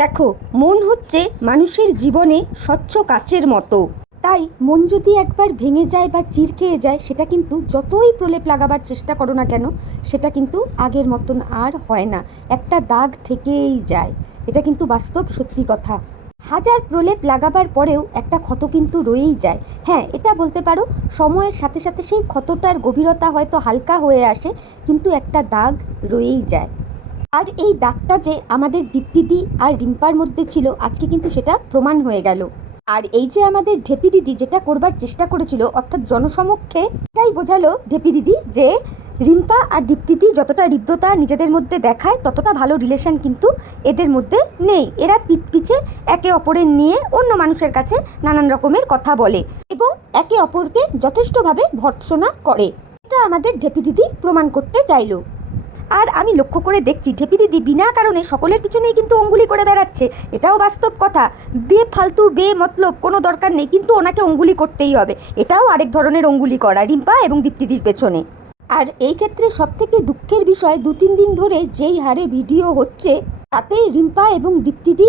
দেখো, মন হচ্ছে মানুষের জীবনে স্বচ্ছ কাচের মতো। তাই মন যদি একবার ভেঙে যায় বা চির খেয়ে যায়, সেটা কিন্তু যতই প্রলেপ লাগাবার চেষ্টা করো না কেন, সেটা কিন্তু আগের মতন আর হয় না। একটা দাগ থেকেই যায়। এটা কিন্তু বাস্তব সত্যি কথা। হাজার প্রলেপ লাগাবার পরেও একটা ক্ষত কিন্তু রয়েই যায়। হ্যাঁ, এটা বলতে পারো, সময়ের সাথে সাথে সেই ক্ষতটার গভীরতা হয়তো হালকা হয়ে আসে, কিন্তু একটা দাগ রয়েই যায়। আর এই দাগটা যে আমাদের দীপ্তিদি আর রিম্পার মধ্যে ছিল, আজকে কিন্তু সেটা প্রমাণ হয়ে গেল। আর এই যে আমাদের ঢেপি দিদি যেটা করবার চেষ্টা করেছিল, অর্থাৎ জনসমক্ষে, এটাই বোঝালো ঢেপি দিদি যে রিম্পা আর দীপ্তিদি যতটা হৃদ্যতা নিজেদের মধ্যে দেখায়, ততটা ভালো রিলেশন কিন্তু এদের মধ্যে নেই। এরা পিঠ পিছে একে অপরের নিয়ে অন্য মানুষের কাছে নানান রকমের কথা বলে এবং একে অপরকে যথেষ্টভাবে ভর্ৎসনা করে। এটা আমাদের ঢেপি দিদি প্রমাণ করতে চাইলো। আর আমি লক্ষ্য করে দেখছি, ঢেপি দিদি বিনা কারণে সকলের পিছনেই কিন্তু অঙ্গুলি করে বেড়াচ্ছে। এটাও বাস্তব কথা। ফালতু মতলব কোনো দরকার নেই, কিন্তু ওনাকে অঙ্গুলি করতেই হবে। এটাও আরেক ধরনের অঙ্গুলি করা রিম্পা এবং দীপ্তিদির পেছনে। আর এই ক্ষেত্রে সবথেকে দুঃখের বিষয়, 2-3 দিন ধরে যেই হারে ভিডিও হচ্ছে, তাতে রিম্পা এবং দীপ্তিদি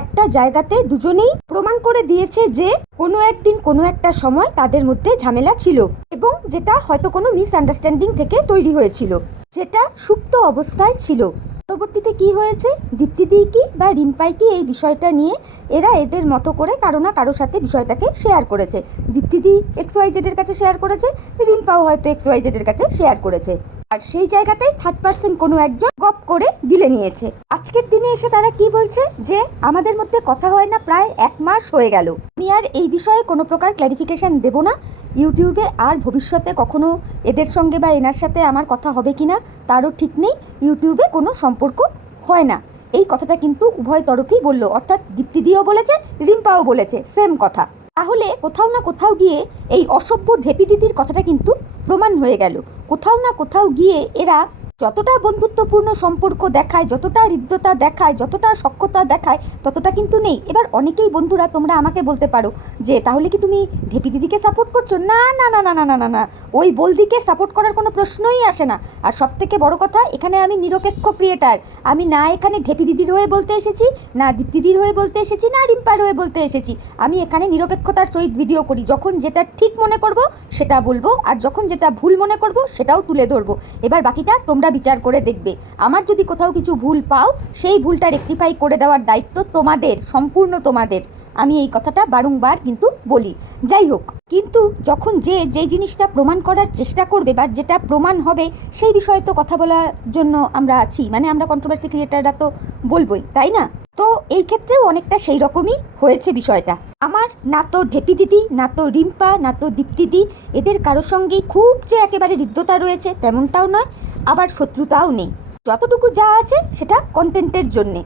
একটা জায়গাতে দুজনেই প্রমাণ করে দিয়েছে যে কোনো একদিন কোনো একটা সময় তাদের মধ্যে ঝামেলা ছিল, এবং যেটা হয়তো কোনো মিসআন্ডারস্ট্যান্ডিং থেকে তৈরি হয়েছিল, যেটা সুপ্ত অবস্থায় ছিল। পরবর্তীতে কি হয়েছে, দীপ্তিদি কি বা রিম্পাই কি এই বিষয়টা নিয়ে এরা এদের মতো করে কারো না কারোর সাথে বিষয়টাকে শেয়ার করেছে। দীপ্তিদি XYZ এর কাছে শেয়ার করেছে, রিম্পাও হয়তো XYZ এর কাছে শেয়ার করেছে। আর সেই জায়গাটাই থার্ড পার্সন কোনো একজন গপ করে গিলে নিয়েছে। আজকের দিনে এসে তারা কি বলছে যে আমাদের মধ্যে কথা হয় না প্রায় 1 মাস হয়ে গেল। আমি আর এই বিষয়ে কোনো প্রকার ক্ল্যারিফিকেশন দেব না। ইউটিউবে আর ভবিষ্যতে কখনো এদের সঙ্গে বা এনার সাথে আমার কথা হবে কি না তারও ঠিক নেই। ইউটিউবে কোনো সম্পর্ক হয় না, এই কথাটা কিন্তু উভয় তরফই বললো, অর্থাৎ দীপ্তিদিও বলেছে, রিম্পাও বলেছে, সেম কথা। তাহলে কোথাও না কোথাও গিয়ে এই অসভ্য ঢেপি দিদির কথাটা কিন্তু প্রমাণ হয়ে গেল। কোথাও না কোথাও গিয়ে এরা যতটা বন্ধুত্বপূর্ণ সম্পর্ক দেখায়, যতটা হৃদ্যতা দেখায়, যতটা সখ্যতা দেখায়, ততটা কিন্তু নেই। এবার অনেকেই বন্ধুরা তোমরা আমাকে বলতে পারো যে তাহলে কি তুমি ঢেপি দিদিকে সাপোর্ট করছো? না না না না না না না না, ওই বলদিকে সাপোর্ট করার কোনো প্রশ্নই আসে না। আর সব থেকে বড় কথা, এখানে আমি নিরপেক্ষ ক্রিয়েটার। আমি না এখানে ঢেপি দিদির হয়ে বলতে এসেছি, না দীপ্তিদির হয়ে বলতে এসেছি, না রিম্পার হয়ে বলতে এসেছি। আমি এখানে নিরপেক্ষতার সহিত ভিডিও করি। যখন যেটা ঠিক মনে করব সেটা বলবো, আর যখন যেটা ভুল মনে করব সেটাও তুলে ধরবো। এবার বাকিটা তোমরা বিচার করে দেখবে। আমার যদি কোথাও কিছু ভুল পাও, সেই ভুলটা রেকটিফাই করে দেওয়ার দায়িত্ব তোমাদের, সম্পূর্ণ তোমাদের। আমি এই কথাটা বারংবার কিন্তু বলি। যাই হোক, কিন্তু যখন যেই জিনিসটা প্রমাণ করার চেষ্টা করবে বা যেটা প্রমাণ হবে, সেই বিষয়ে তো কথা বলার জন্য আমরা আছি। মানে আমরা কন্ট্রোভার্সি ক্রিয়েটাররা তো বলবোই, তাই না? তো এই ক্ষেত্রেও অনেকটা সেই রকমই হয়েছে বিষয়টা। আমার না তো ঢেপি দিদি, না তো রিম্পা, না তো দীপ্তিদি, এদের কারোর সঙ্গেই খুব যে একেবারে হৃদ্যতা রয়েছে তেমনটাও নয়, আবার শত্রুতাও নেই। যতটুকু যা আছে সেটা কন্টেন্টের জন্যে।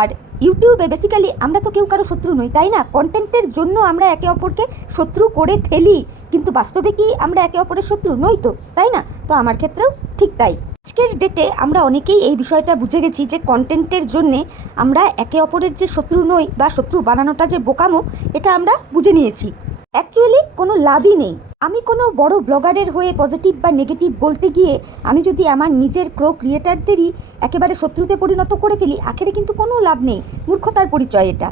আর ইউটিউবে বেসিক্যালি আমরা তো কেউ কারো শত্রু নই, তাই না? কন্টেন্টের জন্য আমরা একে অপরকে শত্রু করে ফেলি, কিন্তু বাস্তবে কি আমরা একে অপরের শত্রু নই তো, তাই না? তো আমার ক্ষেত্রেও ঠিক তাই। আজকের ডেটে আমরা অনেকেই এই বিষয়টা বুঝে গেছি যে কন্টেন্টের জন্যে আমরা একে অপরের যে শত্রু নই বা শত্রু বানানোটা যে বোকামো, এটা আমরা বুঝে নিয়েছি। অ্যাকচুয়ালি কোনো লাভই নেই। আমি কোনো বড় ব্লগারের হয়ে পজিটিভ বা নেগেটিভ বলতে গিয়ে আমি যদি আমার নিজের ক্রিয়েটারদেরই একেবারে শত্রুতে পরিণত করে ফেলি, আখেরে কিন্তু কোনো লাভ নেই। মূর্খতার পরিচয় এটা।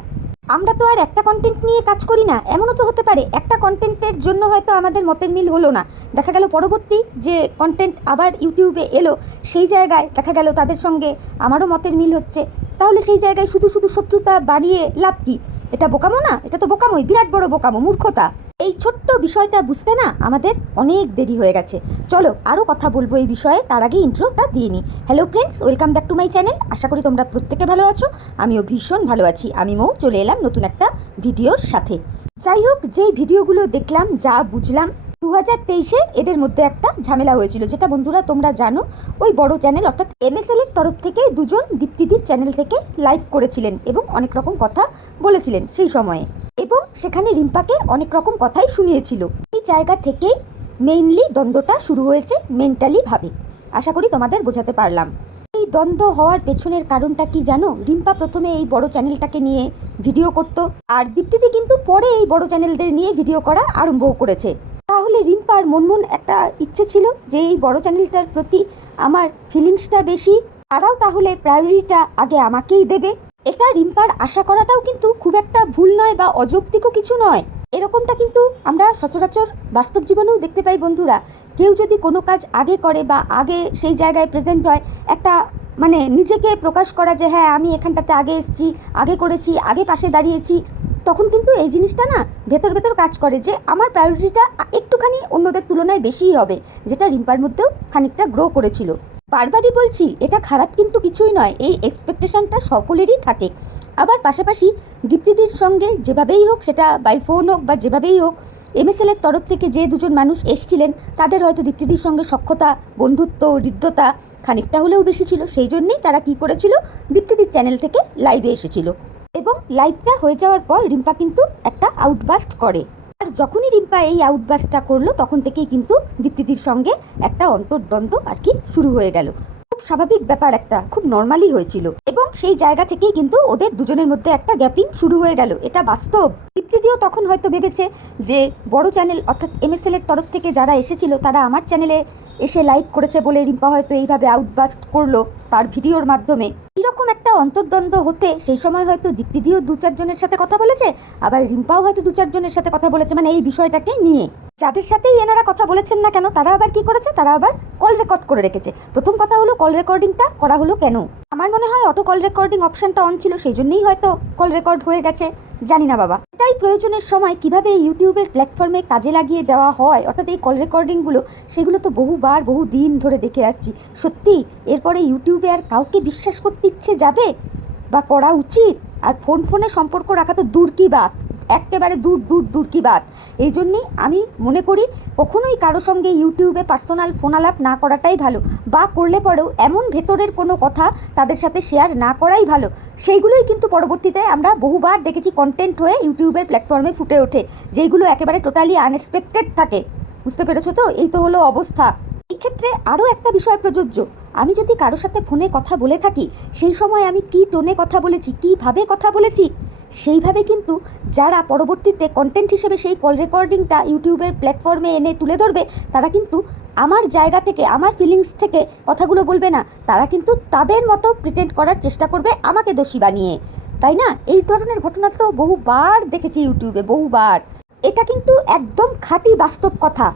আমরা তো আর একটা কন্টেন্ট নিয়ে কাজ করি না। এমনও তো হতে পারে একটা কন্টেন্টের জন্য হয়তো আমাদের মতের মিল হলো না, দেখা গেল পরবর্তী যে কন্টেন্ট আবার ইউটিউবে এলো, সেই জায়গায় দেখা গেল তাদের সঙ্গে আমারও মতের মিল হচ্ছে। তাহলে সেই জায়গায় শুধু শুধু শত্রুতা বাড়িয়ে লাভ কি? এটা বোকামো না? এটা তো বোকামোই, বিরাট বড় বোকামো, মূর্খতা। এই ছোট্ট বিষয়টা বুঝতে না আমাদের অনেক দেরি হয়ে গেছে। চলো আরও কথা বলবো এই বিষয়ে, তার আগে ইন্ট্রোটা দিয়ে নিই। Hello friends, welcome back to my channel. আশা করি তোমরা প্রত্যেকে ভালো আছো। আমিও ভীষণ ভালো আছি। আমি মৌ চলে এলাম নতুন একটা ভিডিওর সাথে। যাই হোক, যেই ভিডিওগুলো দেখলাম, যা বুঝলাম, 2023-এ এদের মধ্যে একটা ঝামেলা হয়েছিল, যেটা বন্ধুরা তোমরা জানো। ওই বড় চ্যানেল অর্থাৎ MSL এর তরফ থেকে দুজন দীপ্তিদির চ্যানেল থেকে লাইভ করেছিলেন এবং অনেক রকম কথা বলেছিলেন সেই সময়ে, এবং সেখানে রিম্পাকে অনেক রকম কথাই শুনিয়েছিল। এই জায়গা থেকেই মেইনলি দ্বন্দ্বটা শুরু হয়েছে মেন্টালি ভাবে। আশা করি তোমাদের বোঝাতে পারলাম। এই দ্বন্দ্ব হওয়ার পেছনের কারণটা কি জানো? রিম্পা প্রথমে এই বড় চ্যানেলটাকে নিয়ে ভিডিও করত, আর দীপ্তিদি কিন্তু পরে এই বড় চ্যানেলদের নিয়ে ভিডিও করা আরম্ভ করেছে। তাহলে রিম্পার মন একটা ইচ্ছে ছিল যে এই বড় চ্যানেলটার প্রতি আমার ফিলিংসটা বেশি, তারাও তাহলে প্রায়োরিটিটা আগে আমাকেই দেবে। এটা রিম্পার আশা করাটাও কিন্তু খুব একটা ভুল নয় বা অযৌক্তিকও কিছু নয়। এরকমটা কিন্তু আমরা সচরাচর বাস্তব জীবনেও দেখতে পাই বন্ধুরা। কেউ যদি কোনো কাজ আগে করে বা আগে সেই জায়গায় প্রেজেন্ট হয়, একটা মানে নিজেকে প্রকাশ করা যে হ্যাঁ আমি এখানটাতে আগে এসেছি, আগে করেছি, আগে পাশে দাঁড়িয়েছি, তখন কিন্তু এই জিনিসটা না ভেতর ভেতর কাজ করে যে আমার প্রায়োরিটিটা একটুখানি অন্যদের তুলনায় বেশিই হবে, যেটা রিম্পার মধ্যেও খানিকটা গ্রো করেছিল। বারবারই বলছি এটা খারাপ কিন্তু কিছুই নয়, এই এক্সপেকটেশনটা সকলেরই থাকে। আবার পাশাপাশি দীপ্তিদির সঙ্গে যেভাবেই হোক, সেটা বাই ফোন হোক বা যেভাবেই হোক, এমএসএল এর তরফ থেকে যে দুজন মানুষ এসেছিলেন তাদের হয়তো দীপ্তিদির সঙ্গে সখ্যতা, বন্ধুত্ব, হৃদ্যতা খানিকটা হলেও বেশি ছিল। সেই জন্যেই তারা কি করেছিল, দীপ্তিদির চ্যানেল থেকে লাইভে এসেছিল এবং লাইভটা হয়ে যাওয়ার পর রিম্পা কিন্তু একটা আউটবাস্ট করে। আর যখনই রিম্পা এই আউটবাস্টটা করলো তখন থেকেই কিন্তু দীপ্তিদির সঙ্গে একটা অন্তর্দ্বন্দ্ব আর কি শুরু হয়ে গেল। খুব স্বাভাবিক ব্যাপার, একটা খুব নর্মালি হয়েছিল এবং সেই জায়গা থেকেই কিন্তু ওদের দুজনের মধ্যে একটা গ্যাপিং শুরু হয়ে গেল। এটা বাস্তব। দীপ্তিদিও তখন হয়তো ভেবেছে যে বড় চ্যানেল অর্থাৎ এমএসএল এর তরফ থেকে যারা এসেছিল তারা আমার চ্যানেলে এসে লাইভ করেছে বলে রিম্পা হয়তো এইভাবে আউটবাস্ট করলো তার ভিডিওর মাধ্যমে। এরকম একটা অন্তর্দ্বন্দ্ব হতে সেই সময় হয়তো দীপ্তিদিও 2-4 জনের সাথে কথা বলেছে, আবার রিম্পাও হয়তো 2-4 জনের সাথে কথা বলেছে, মানে এই বিষয়টাকে নিয়ে। যাদের সাথেই এনারা কথা বলেছেন না কেন তারা আবার কি করেছে, তারা আবার কল রেকর্ড করে রেখেছে। প্রথম কথা হলো কল রেকর্ডিংটা করা হলো কেন? আমার মনে হয় অটো কল রেকর্ডিং অপশনটা অন ছিল, সেই জন্যই হয়তো কল রেকর্ড হয়ে গেছে, জানি না বাবা। তাই প্রয়োজনের সময় কিভাবে ইউটিউবের প্ল্যাটফর্মে কাজে লাগিয়ে দেওয়া হয়, অর্থাৎ এই কল রেকর্ডিংগুলো, সেগুলো তো বহুবার বহু দিন ধরে দেখে আসছি। সত্যি এরপরে ইউটিউবে আর কাউকে বিশ্বাস করতে ইচ্ছে যাবে বা করা উচিত? আর ফোনে সম্পর্ক রাখা তো দূর কি বাত, একেবারে দূর দূর দূর কি বাত। এই জন্যেই আমি মনে করি কখনোই কারো সঙ্গে ইউটিউবে পার্সোনাল ফোন আলাপ না করাটাই ভালো, বা করলে পরেও এমন ভেতরের কোনো কথা তাদের সাথে শেয়ার না করাই ভালো। সেইগুলোই কিন্তু পরবর্তীতে আমরা বহুবার দেখেছি কন্টেন্ট হয়ে ইউটিউবের প্ল্যাটফর্মে ফুটে ওঠে, যেইগুলো একেবারে টোটালি আনএক্সপেক্টেড থাকে। বুঝতে পেরেছো তো? এই তো হলো অবস্থা। এই ক্ষেত্রে আরও একটা বিষয় প্রযোজ্য। আমি যদি কারোর সাথে ফোনে কথা বলে থাকি, সেই সময় আমি কী টোনে কথা বলেছি, কীভাবে কথা বলেছি, সেইভাবে কিন্তু যারা পরবর্তীতে কন্টেন্ট হিসেবে সেই কল রেকর্ডিংটা ইউটিউবের প্ল্যাটফর্মে এনে তুলে ধরবে, তারা কিন্তু আমার জায়গা থেকে, আমার ফিলিংস থেকে কথাগুলো বলবে না, তারা কিন্তু তাদের মতো প্রিটেন্ড করার চেষ্টা করবে আমাকে দোষী বানিয়ে, তাই না? এই ধরনের ঘটনা তো বহুবার দেখেছি ইউটিউবে, বহুবার। এটা কিন্তু একদম খাঁটি বাস্তব কথা,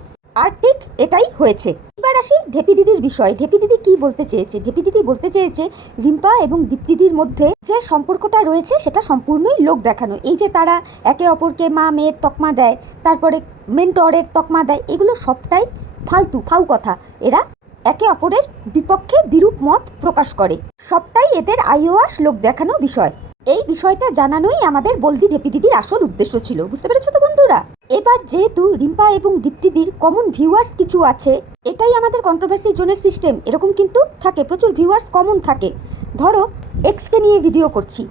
আর ঠিক এটাই হয়েছে। এবার আসি ঢেপি দিদির বিষয়। ঢেপি দিদি কি বলতে চেয়েছে? ঢেপি দিদি বলতে চেয়েছে রিম্পা এবং দীপ্তিদির মধ্যে যে সম্পর্কটা রয়েছে সেটা সম্পূর্ণই লোক দেখানো। এই যে তারা একে অপরকে মা মেয়ের তকমা দেয়, তারপরে মেন্টরের তকমা দেয়, এগুলো সবটাই ফাউ কথা। এরা একে অপরের বিপক্ষে বিরূপ মত প্রকাশ করে, সবটাই এদের আইওয়াস লোক দেখানো বিষয়। এই বিষয়টা জানানোই আমাদের বলদি ঢেপি দিদির আসল উদ্দেশ্য ছিল। বুঝতে পেরেছো তো বন্ধুরা? এবার যেহেতু রিম্পা এবং দীপ্তিদির কমন ভিউয়ার্স কিছু আছে, এটাই আমাদের কন্ট্রোভার্সি জোনের সিস্টেম। এরকম কিন্তু থাকে, প্রচুর ভিউয়ার্স কমন থাকে। ধরো এক্সকে নিয়ে ভিডিও করছি,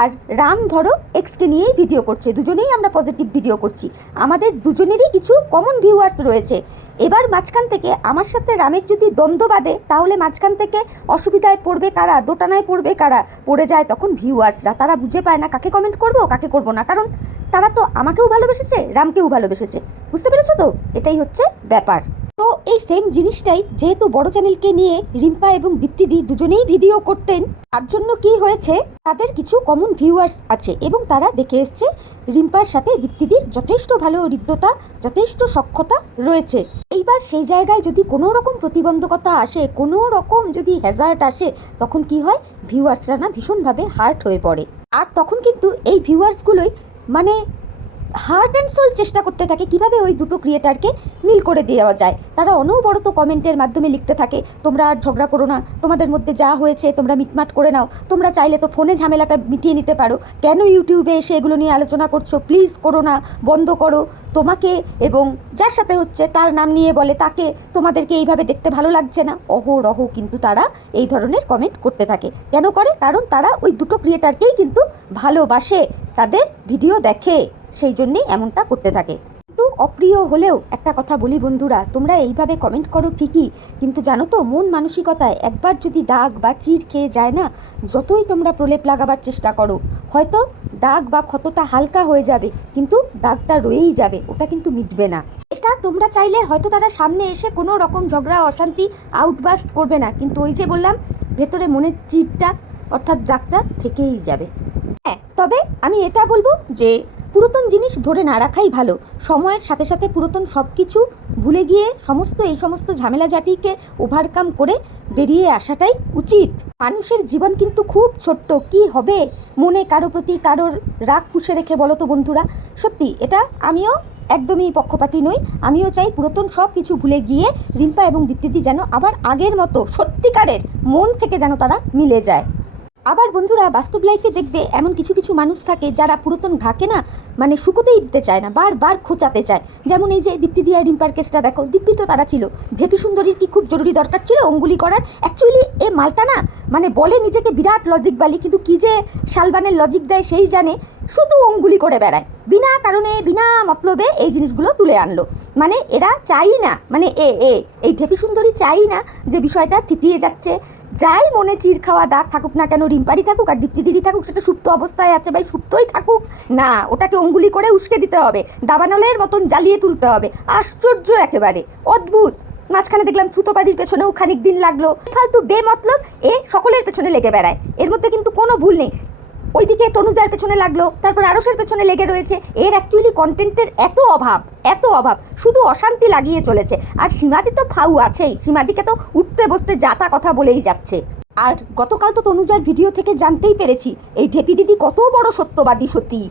আর রাম ধরো এক্সকে নিয়েই ভিডিও করছে, দুজনেই আমরা পজিটিভ ভিডিও করছি, আমাদের দুজনেরই কিছু কমন ভিউয়ার্স রয়েছে। এবার মাঝখান থেকে আমার সাথে রামের যদি দ্বন্দ্ব বাঁধে, তাহলে মাঝখান থেকে অসুবিধায় পড়বে কারা, দোটানায় পড়বে কারা? পড়ে যায় তখন ভিউয়ার্সরা। তারা বুঝে পায় না কাকে কমেন্ট করবো কাকে করবো না, কারণ তারা তো আমাকেও ভালোবেসেছে, রামকেও ভালোবেসেছে। বুঝতে পেরেছো তো? এটাই হচ্ছে ব্যাপার। তো এই সেম জিনিসটাই যেহেতু বড় চ্যানেলকে নিয়ে রিম্পা এবং দীপ্তিদি দুজনেই ভিডিও করতেন, তার জন্য কি হয়েছে, তাদের কিছু কমন ভিউয়ার্স আছে এবং তারা দেখে এসছে রিম্পার সাথে দীপ্তিদির যথেষ্ট ভালো হৃদ্যতা, যথেষ্ট সখ্যতা রয়েছে। এইবার সেই জায়গায় যদি কোনো রকম প্রতিবন্ধকতা আসে, কোনো রকম যদি হ্যাজার্ড আসে, তখন কি হয়, ভিউয়ার্সরা না ভীষণভাবে হার্ট হয়ে পড়ে। আর তখন কিন্তু এই ভিউয়ার্সগুলোই মানে হার্ট অ্যান্ড সোল চেষ্টা করতে থাকে কিভাবে ওই দুটো ক্রিয়েটারকে মিল করে দেওয়া যায়। তারা অনবরত কমেন্টের মাধ্যমে লিখতে থাকে, তোমরা আর ঝগড়া করো না, তোমাদের মধ্যে যা হয়েছে তোমরা মিটমাট করে নাও, তোমরা চাইলে তো ফোনে ঝামেলাটা মিটিয়ে নিতে পারো, কেন ইউটিউবে এসে এগুলো নিয়ে আলোচনা করছো, প্লিজ করো না, বন্ধ করো। তোমাকে এবং যার সাথে হচ্ছে তার নাম নিয়ে বলে তাকে, তোমাদেরকে এইভাবে দেখতে ভালো লাগছে না, অহরহ কিন্তু তারা এই ধরনের কমেন্ট করতে থাকে। কেন করে? কারণ তারা ওই দুটো ক্রিয়েটারকেই কিন্তু ভালোবাসে, তাদের ভিডিও দেখে, সেই জন্যেই এমনটা করতে থাকে। কিন্তু অপ্রিয় হলেও একটা কথা বলি বন্ধুরা, তোমরা এইভাবে কমেন্ট করো ঠিকই, কিন্তু জানো তো মন মানসিকতায় একবার যদি দাগ বা চিড় খেয়ে যায় না, যতই তোমরা প্রলেপ লাগাবার চেষ্টা করো, হয়তো দাগ বা ক্ষতটা হালকা হয়ে যাবে, কিন্তু দাগটা রয়েই যাবে, ওটা কিন্তু মিটবে না। এটা তোমরা চাইলে হয়তো তারা সামনে এসে কোনো রকম ঝগড়া অশান্তি আউটবাস্ট করবে না, কিন্তু ওই যে বললাম ভেতরে মনের চিড়টা অর্থাৎ দাগটা থেকেই যাবে। হ্যাঁ, তবে আমি এটা বলবো যে পুরাতন জিনিস ধরে না রাখাই ভালো। সময়ের সাথে সাথে পুরাতন সব কিছু ভুলে গিয়ে এই সমস্ত ঝামেলা জাটিকে ওভারকাম করে বেরিয়ে আসাটাই উচিত। মানুষের জীবন কিন্তু খুব ছোট্ট, কি হবে মনে কারো প্রতি কারোর রাগ পুষে রেখে বলো তো বন্ধুরা। সত্যি এটা আমিও একদমই পক্ষপাতী নই, আমিও চাই পুরাতন সব কিছু ভুলে গিয়ে রিম্পা এবং দীপ্তিদি যেন আবার আগের মতো সত্যিকারের মন থেকে যেন তারা মিলে যায়। আবার বন্ধুরা, বাস্তব লাইফে দেখবে এমন কিছু কিছু মানুষ থাকে যারা পুরাতন ঘাকে না মানে শুকোতেই দিতে চায় না, বারবার খোঁচাতে চায়। যেমন এই যে দীপ্তিদি আর রিম্পার কেসটা দেখো, দীপ্তি তো তারা ছিল, ঢেপি সুন্দরীর কি খুব জরুরি দরকার ছিল অঙ্গুলি করার? অ্যাকচুয়ালি এ মালটা না মানে বলে নিজেকে বিরাট লজিক বালি, কিন্তু কি যে শালবানের লজিক দেয় সেই জানে, শুধু অঙ্গুলি করে বেড়ায় বিনা কারণে বিনা মতলবে এই জিনিসগুলো তুলে আনলো। মানে এরা চাই না, মানে এই ঢেপি সুন্দরী চাই না যে বিষয়টা থিতিয়ে যাচ্ছে। যাই মনে চির খাওয়া দাগ থাকুক না কেন, রিম্পারি থাকুক আর দীপ্তিদিদি থাকুক, সেটা সুপ্ত অবস্থায় আছে, ভাই সুপ্তই থাকুক না, ওটাকে অঙ্গুলি করে উস্কে দিতে হবে, দাবানলের মতন জ্বালিয়ে তুলতে হবে। আশ্চর্য, একেবারে অদ্ভুত। মাঝখানে দেখলাম ছুতোবাদির পেছনেও খানিক দিন লাগলো, ফালতু বেমতলব এ সকলের পেছনে লেগে বেড়ায়, এর মধ্যে কিন্তু কোনো ভুল নেই। ওইদিকে তনুজার পেছনে লাগলো, তারপর আরসের পেছনে লেগে রয়েছে। এর অ্যাকচুয়ালি কন্টেন্টের এত অভাব, শুধু অশান্তি লাগিয়ে চলেছে। আর সীমাদি তো ফাউ আছেই, সীমাদিকে তো উঠতে বসতে যাতা কথা বলেই যাচ্ছে। আর গতকাল তো তনুজার ভিডিও থেকে জানতেই পেরেছি এই ঢেপি দিদি কত বড় সত্যবাদী সতী।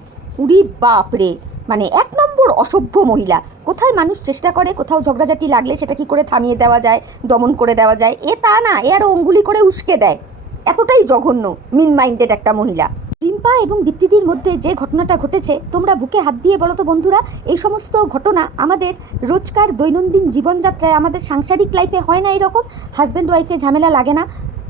উরি বাপরে, মানে এক নম্বর অসভ্য মহিলা। কোথায় মানুষ চেষ্টা করে কোথাও ঝগড়াঝাটি লাগলে সেটা কি করে থামিয়ে দেওয়া যায়, দমন করে দেওয়া যায়, এ তা না, এ আরও অঙ্গুলি করে উস্কে দেয়। এতটাই জঘন্য মিন মাইন্ডেড একটা মহিলা। রিম্পা এবং দীপ্তিদির মধ্যে যে ঘটনাটা ঘটেছে, তোমরা বুকে হাত দিয়ে বলো তো বন্ধুরা, এই সমস্ত ঘটনা আমাদের রোজকার দৈনন্দিন জীবনযাত্রায়, আমাদের সাংসারিক লাইফে হয় না এরকম? হাজব্যান্ড ওয়াইফে ঝামেলা লাগে না,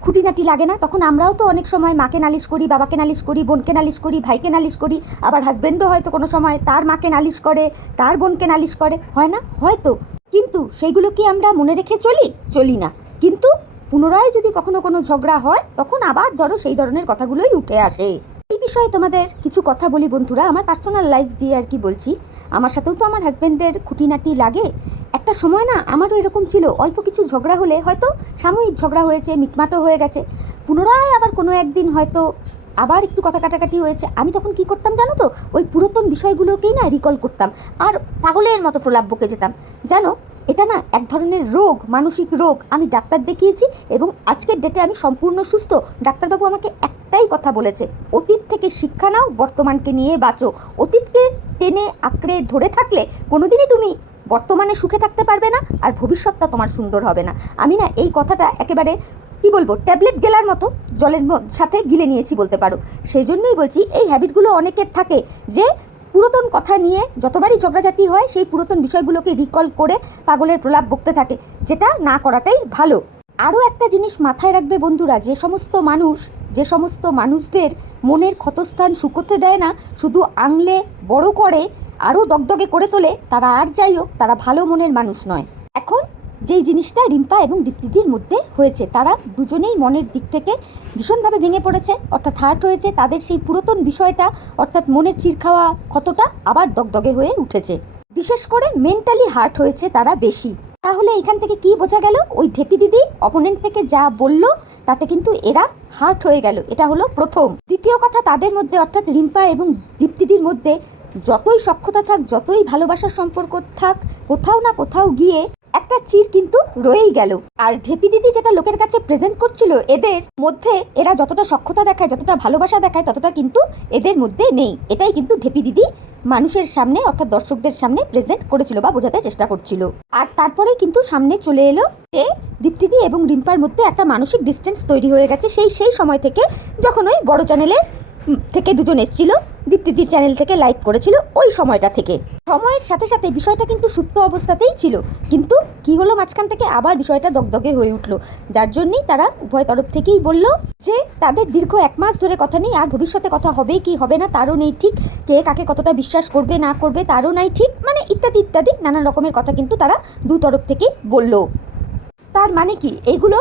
খুঁটিনাটি লাগে না? তখন আমরাও তো অনেক সময় মাকে নালিশ করি, বাবাকে নালিশ করি, বোনকে নালিশ করি, ভাইকে নালিশ করি, আবার হাজব্যান্ডও হয়তো কোনো সময় তার মাকে নালিশ করে, তার বোনকে নালিশ করে, হয় না? হয়তো, কিন্তু সেইগুলো কি আমরা মনে রেখে চলি না। কিন্তু পুনরায় যদি কখনো কোনো ঝগড়া হয় তখন আবার ধরো সেই ধরনের কথাগুলোই উঠে আসে। এই বিষয়ে তোমাদের কিছু কথা বলি বন্ধুরা, আমার পার্সোনাল লাইফ দিয়ে আর কি বলছি। আমার সাথেও তো আমার হাজব্যান্ডের খুঁটিনাটি লাগে। একটা সময় না আমারও এরকম ছিল, অল্প কিছু ঝগড়া হলে, হয়তো সাময়িক ঝগড়া হয়েছে, মিটমাটও হয়ে গেছে, পুনরায় আবার কোনো একদিন হয়তো আবার একটু কথা কাটাকাটি হয়েছে, আমি তখন কি করতাম জানো তো, ওই পুরাতন বিষয়গুলোকেই না রিকল করতাম আর পাগলের মতো প্রলাপ বকে যেতাম। জানো, এটা না এক ধরনের রোগ, মানসিক রোগ। আমি ডাক্তার দেখিয়েছি এবং আজকের ডেটে আমি সম্পূর্ণ সুস্থ। ডাক্তারবাবু আমাকে একটাই কথা বলেছে, অতীত থেকে শিক্ষা নাও, বর্তমানকে নিয়ে বাঁচো। অতীতকে টেনে আঁকড়ে ধরে থাকলে কোনোদিনই তুমি বর্তমানে সুখে থাকতে পারবে না, আর ভবিষ্যৎটা তোমার সুন্দর হবে না। আমি না এই কথাটা একেবারে কি বলবো, ট্যাবলেট গেলার মতো জলের সাথে গিলে নিয়েছি বলতে পারো। সেই জন্যই বলছি, এই হ্যাবিটগুলো অনেকের থাকে যে পুরাতন কথা নিয়ে যতবারই ঝগড়াঝাটি হয় সেই পুরাতন বিষয়গুলোকে রিকল করে পাগলের প্রলাপ বকতে থাকে, যেটা না করাটাই ভালো। আরও একটা জিনিস মাথায় রাখবে বন্ধুরা, যে সমস্ত মানুষদের মনের ক্ষতস্থান শুকোতে দেয় না, শুধু আংলে বড় করে আরও দগদগে করে তোলে, তারা আর যাই হোক, তারা ভালো মনের মানুষ নয়। এখন যেই জিনিসটা রিম্পা এবং দীপ্তিদির মধ্যে হয়েছে, তারা দুজনেই মনের দিক থেকে ভীষণভাবে ভেঙে পড়েছে, অর্থাৎ হার্ট হয়েছে। তাদের সেই পুরাতন বিষয়টা, অর্থাৎ মনের চির খাওয়া ক্ষতটা আবার দগদগে হয়ে উঠেছে। বিশেষ করে মেন্টালি হার্ট হয়েছে তারা বেশি। তাহলে এখান থেকে কি বোঝা গেল, ওই ঢেপি দিদি অপোনেন্ট থেকে যা বলল তাতে কিন্তু এরা হার্ট হয়ে গেল, এটা হলো প্রথম। দ্বিতীয় কথা, তাদের মধ্যে অর্থাৎ রিম্পা এবং দীপ্তিদির মধ্যে যতই সখ্যতা থাক, যতই ভালোবাসার সম্পর্ক থাক, কোথাও না কোথাও গিয়ে একটা চির কিন্তু রয়েই গেল। আর ঢেপি দিদি যেটা লোকের কাছে প্রেজেন্ট করছিল, এদের মধ্যে এরা যতটা সখ্যতা দেখায়, যতটা ভালোবাসা দেখায়, ততটা কিন্তু এদের মধ্যে নেই। এটাই কিন্তু ঢেপি দিদি মানুষের সামনে অর্থাৎ দর্শকদের সামনে প্রেজেন্ট করেছিল বা বোঝাতে চেষ্টা করছিল। আর তারপরেই কিন্তু সামনে চলে এলো যে দীপ্তিদি এবং রিম্পার মধ্যে একটা মানসিক ডিস্টেন্স তৈরি হয়ে গেছে সেই সময় থেকে, যখন ওই বড় চ্যানেলের থেকে দুজন এসেছিল, দীপ্তিদির চ্যানেল থেকে লাইভ করেছিল, ওই সময়টা থেকে। সময়ের সাথে সাথে বিষয়টা কিন্তু সুপ্ত অবস্থাতেই ছিল, কিন্তু কি হলো মাঝখান থেকে আবার বিষয়টা দগদগে হয়ে উঠলো, যার জন্যই তারা উভয় তরফ থেকেই বলল যে তাদের দীর্ঘ 1 মাস ধরে কথা নেই, আর ভবিষ্যতে কথা হবে কি হবে না তারও নেই ঠিক, কে কাকে কতটা বিশ্বাস করবে না করবে তারও নাই ঠিক, মানে ইত্যাদি ইত্যাদি নানান রকমের কথা কিন্তু তারা দু তরফ থেকেই বলল। তার মানে কি, এইগুলো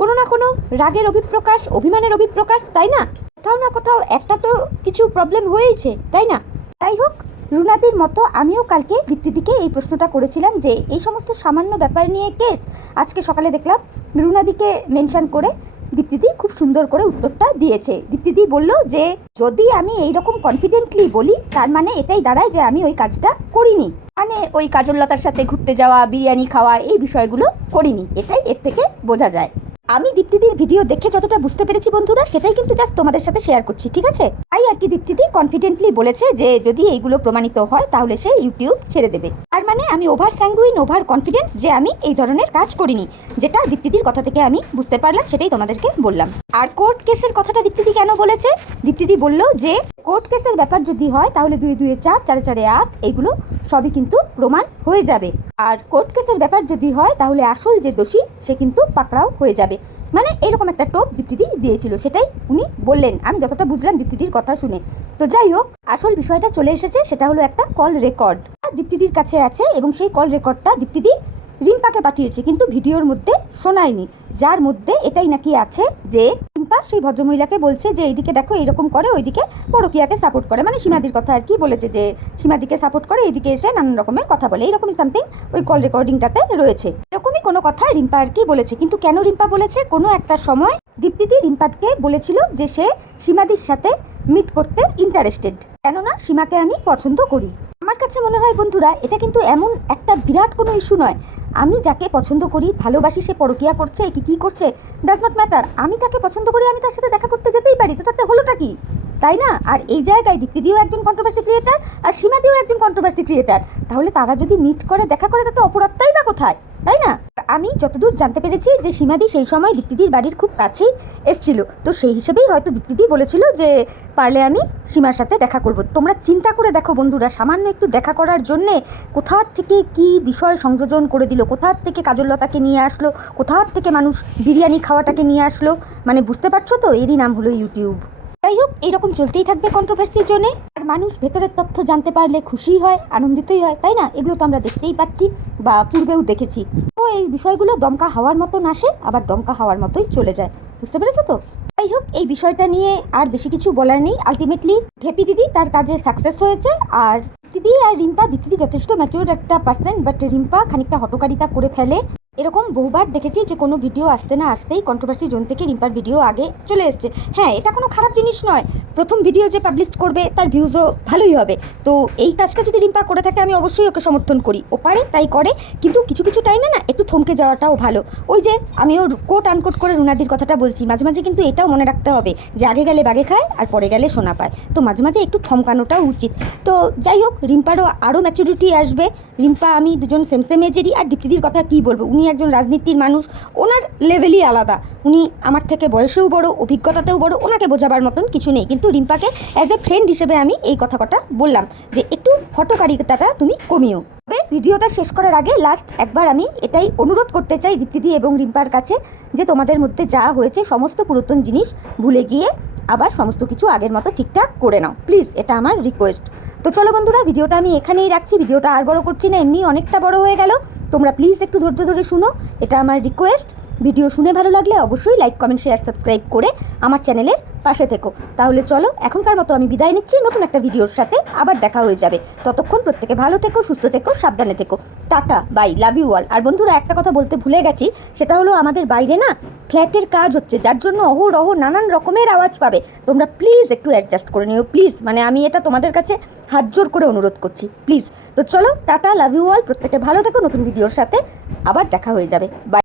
কোনো না কোনো রাগের অভিপ্রকাশ, অভিমানের অভিপ্রকাশ, তাই না? কোথাও না কোথাও একটা তো কিছু প্রবলেম হয়েইছে, তাই না? যাই হোক, রুনাদির মতো আমিও কালকে দীপ্তিদিকে এই প্রশ্নটা করেছিলাম যে এই সমস্ত সামান্য ব্যাপার নিয়ে কেস, আজকে সকালে দেখলাম রুনাদিকে মেনশন করে দীপ্তিদি খুব সুন্দর করে উত্তরটা দিয়েছে। দীপ্তিদি বলল যে যদি আমি এইরকম কনফিডেন্টলি বলি তার মানে এটাই দাঁড়ায় যে আমি ওই কাজটা করিনি, মানে ওই কাজললতার সাথে ঘুরতে যাওয়া, বিরিয়ানি খাওয়া, এই বিষয়গুলো করিনি, এটাই এর থেকে বোঝা যায়। আমি দীপ্তিদির ভিডিও দেখে যতটা বুঝতে পেরেছি বন্ধুরা, সেটাই কিন্তু জাস্ট তোমাদের সাথে শেয়ার করছি, ঠিক আছে? তাই আর কি দীপ্তিদি কনফিডেন্টলি বলেছে যে যদি এইগুলো প্রমাণিত হয় তাহলে সে ইউটিউব ছেড়ে দেবে। আর মানে আমি ওভার স্যাঙ্গুইন, ওভার কনফিডেন্স যে আমি এই ধরনের কাজ করিনি, যেটা দীপ্তিদির কথা থেকে আমি বুঝতে পারলাম, সেটাই তোমাদেরকে বললাম। আর কোর্ট কেসের কথাটা দীপ্তিদি কেন বলেছে? দীপ্তিদি বলল যে কোর্ট কেসের ব্যাপার যদি হয় তাহলে 2 2 4, 4 4 8 এইগুলো সবই কিন্তু প্রমাণ হয়ে যাবে। আর কোর্ট কেসের ব্যাপার যদি হয় তাহলে আসল যে দোষী সে কিন্তু পাকড়াও হয়ে যাবে। মানে এরকম একটা টোপ দীপ্তিদি দিয়েছিল, সেটাই উনি বললেন, আমি যতটা বুঝলাম দীপ্তিদির কথা শুনে। তো যাই হোক, আসল বিষয়টা চলে এসেছে, সেটা হলো একটা কল রেকর্ড দীপ্তিদির কাছে আছে, এবং সেই কল রেকর্ডটা দীপ্তিদি রিম্পাকে পাঠিয়েছে, কিন্তু ভিডিওর মধ্যে শোনায়নি, যার মধ্যে এটাই নাকি আছে যে রিম্পা সেই ভদ্রমহিলাকে বলছে যে এইদিকে দেখো এইরকম করে, ওইদিকে পরকীয়াকে সাপোর্ট করে, মানে সীমাদির কথা আর কি বলেছে, যে সীমাদিকে সাপোর্ট করে, এইদিকে এসে নানান রকমের কথা বলে, এইরকমই সামথিং ওই কল রেকর্ডিংটাতে রয়েছে। এরকমই কোনো কথা রিম্পা আর কি বলেছে। কিন্তু কেন রিম্পা বলেছে? কোনো একটা সময় দীপ্তিদি রিম্পাকে বলেছিল যে সে সীমাদির সাথে মিট করতে ইন্টারেস্টেড, কেননা সীমাকে আমি পছন্দ করি। আমার কাছে মনে হয় বন্ধুরা, এটা কিন্তু এমন একটা বিরাট কোনো ইস্যু নয়। আমি যাকে পছন্দ করি, ভালোবাসি, সে পরকীয়া করছে কি করছে ডাজ নট ম্যাটার। আমি তাকে পছন্দ করি, আমি তার সাথে দেখা করতে যেতেই পারি, তো তাতে হলোটা কি, তাই না? আর এই জায়গায় দীপ্তিদিও একজন কন্ট্রোভার্সি ক্রিয়েটার আর সীমাদিও একজন কন্ট্রোভার্সি ক্রিয়েটার, তাহলে তারা যদি মিট করে দেখা করে তাতে অপরাধটাই বা কোথায়, তাই না? আমি যতদূর জানতে পেরেছি যে সীমাদি সেই সময় দীপ্তিদির বাড়ির খুব কাছেই এসেছিল, তো সেই হিসেবেই হয়তো দীপ্তিদি বলেছিল যে পারলে আমি সীমার সাথে দেখা করব। তোমরা চিন্তা করে দেখো বন্ধুরা, সামান্য একটু দেখা করার জন্যে কোথার থেকে কি বিষয় সংযোজন করে দিল, কোথার থেকে কাজললতাকে নিয়ে আসলো, কোথার থেকে মানুষ বিরিয়ানি খাওয়াটাকে নিয়ে আসলো, মানে বুঝতে পারছো তো, এরই নাম হলো ইউটিউব। যাই হোক, এইরকম চলতেই থাকবে কন্ট্রোভার্সির জন্যে, আর মানুষ ভেতরের তথ্য জানতে পারলে খুশি হয়, আনন্দিতই হয়, তাই না? এগুলো তো আমরা দেখতেই পাচ্ছি বা পূর্বেও দেখেছি। তো এই বিষয়গুলো দমকা হাওয়ার মতন আসে, আবার দমকা হাওয়ার মতোই চলে যায়, বুঝতে পেরেছো তো? যাই হোক, এই বিষয়টা নিয়ে আর বেশি কিছু বলার নেই। আলটিমেটলি ঢেপি দিদি তার কাজে সাকসেস হয়েছে, আর দিদি আর রিম্পা, দীপ্তিদি যথেষ্ট ম্যাচিউর একটা পার্সন, বাট রিম্পা খানিকটা হটকারিতা করে ফেলে। এরকম বহুবার দেখেছি যে কোনো ভিডিও আসতে না আসতেই কন্ট্রোভার্সি জোন থেকে রিম্পার ভিডিও আগে চলে এসছে। হ্যাঁ, এটা কোনো খারাপ জিনিস নয়, প্রথম ভিডিও যে পাবলিশ করবে তার ভিউজও ভালোই হবে। তো এই কাজটা যদি রিম্পা করে থাকে আমি অবশ্যই ওকে সমর্থন করি, ও পারে তাই করে, কিন্তু কিছু কিছু টাইমে না একটু থমকে যাওয়াটাও ভালো। ওই যে আমি ওর কোট আনকোট করে রুনাদির কথাটা বলছি, মাঝে মাঝে কিন্তু এটাও মনে রাখতে হবে যে আগে গেলে বাগে খায় আর পরে গেলে সোনা পায়, তো মাঝে মাঝে একটু থমকানোটাও উচিত। তো যাই হোক, রিম্পারও আরও ম্যাচুরিটি আসবে। রিম্পা আমি দুজন সেম এজেরই, আর দীপ্তিদির কথা কী বলবো, উনি একজন রাজনীতির মানুষ, ওনার লেভেলই আলাদা, উনি আমার থেকে বয়সেও বড়, অভিজ্ঞতাতেও বড়, ওনাকে বোঝাবার মতন কিছু নেই। কিন্তু রিম্পাকে অ্যাজ এ ফ্রেন্ড হিসেবে আমি এই কথাটা বললাম যে একটু হটকারিতাটা তুমি কমিও। তবে ভিডিওটা শেষ করার আগে লাস্ট একবার আমি এটাই অনুরোধ করতে চাই দীপ্তিদি এবং রিম্পার কাছে, যে তোমাদের মধ্যে যা হয়েছে সমস্ত পুরাতন জিনিস ভুলে গিয়ে আবার সমস্ত কিছু আগের মতো ঠিকঠাক করে নাও, প্লিজ, এটা আমার রিকোয়েস্ট। তো চলো বন্ধুরা, ভিডিওটা আমি এখানেই রাখছি, ভিডিওটা আর বড় করছি না, এমনি অনেকটা বড় হয়ে গেল। তোমরা প্লিজ একটু ধৈর্য ধরে শুনো, এটা আমার রিকোয়েস্ট। ভিডিও শুনে ভালো লাগলে অবশ্যই লাইক, কমেন্ট, শেয়ার, সাবস্ক্রাইব করে আমার চ্যানেলের পাশে থেকো। তাহলে চলো, এখনকার মতো আমি বিদায় নিচ্ছি, নতুন একটা ভিডিওর সাথে আবার দেখা হয়ে যাবে। ততক্ষণ প্রত্যেকে ভালো থেকো, সুস্থ থেকো, সাবধানে থেকো। Tata, bye, love you all. আর বন্ধুরা, একটা কথা বলতে ভুলে গেছি, সেটা হলো আমাদের বাইরে না ফ্ল্যাটের কাজ হচ্ছে, যার জন্য অহরহ নানান রকমের আওয়াজ পাবে। তোমরা প্লিজ একটু অ্যাডজাস্ট করে নিও, প্লিজ, মানে আমি এটা তোমাদের কাছে হাত জোর করে অনুরোধ করছি, প্লিজ। তো চলো, টাটা, লাভ ইউ অল, প্রত্যেকে ভালো থেকো, নতুন ভিডিওর সাথে আবার দেখা হয়ে যাবে, বাই।